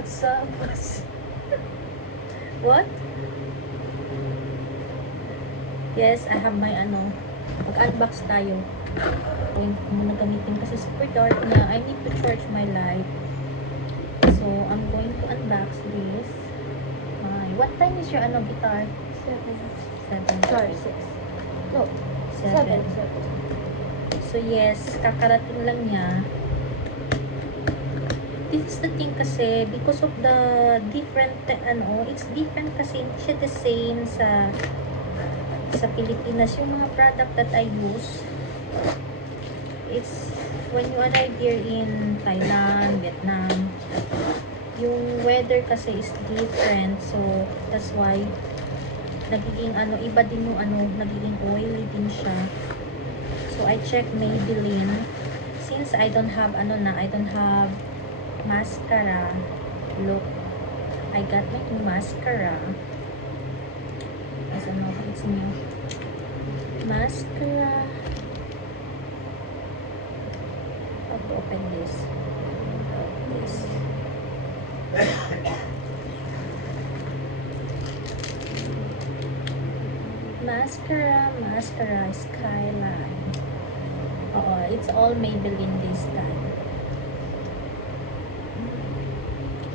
What's up? What? Yes, I have my ano. Mag-unbox tayo. Going ko muna gamitin kasi super dark na. I need to charge my light. So, I'm going to unbox this. What time is your ano guitar? 7. Sorry, 6. No, 7. 7. So, yes, kakarating lang niya. This is the thing kasi, because of the different, it's different kasi, hindi siya the same sa Pilipinas. Yung mga product that I use, it's, when you arrive here in Thailand, Vietnam, yung weather kasi is different. So, that's why, nagiging iba din yung nagiging oily din siya. So, I check Maybelline. Since I don't have, I don't have mascara. Look, I got my new mascara. As it's new. Mascara. How to open this? This. Mascara Skyline. It's all Maybelline this time.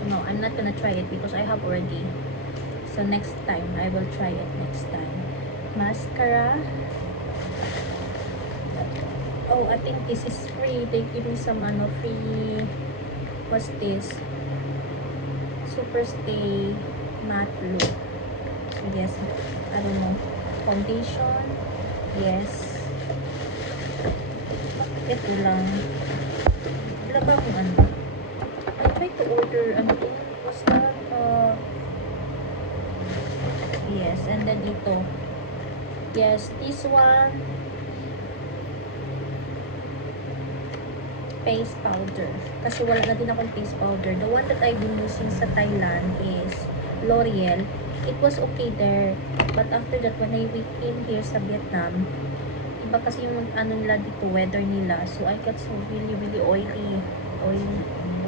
No, I'm not gonna try it because I have already. So next time, I will try it next time. Mascara. Oh, I think this is free. They give me some free. What's this? Super Stay Matte Look. So yes, I don't know. Foundation. Yes. Ito lang. Wala ba akong I tried to order what's that? Yes, and then ito. Yes, this one. Face powder. Kasi wala na din akong face powder. The one that I've been using sa Thailand is L'Oreal. It was okay there. But after that, when I came here sa Vietnam, iba kasi yung nila dito, weather nila. So, I got so really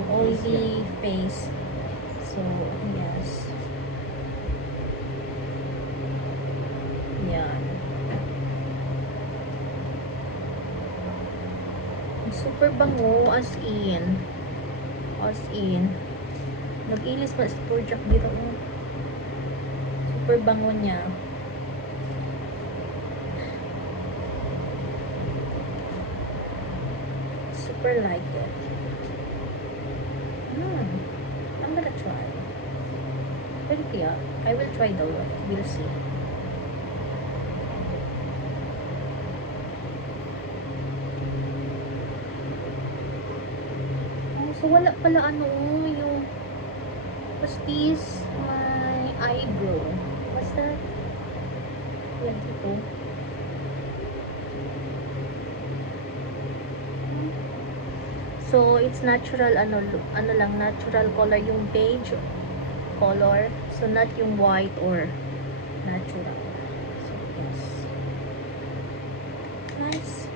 oily face. So, yes. Yan. Super bango, as in. Nag-ilis pa sa project dito. Super bango niya. Super like it. I'm gonna try. Pero kaya, I will try the one. We'll see. So, wala pala yung what's this? My eyebrow. What's that? Yan, ito. So, it's natural, natural color yung beige color. So, not yung white or natural. So, yes. Nice.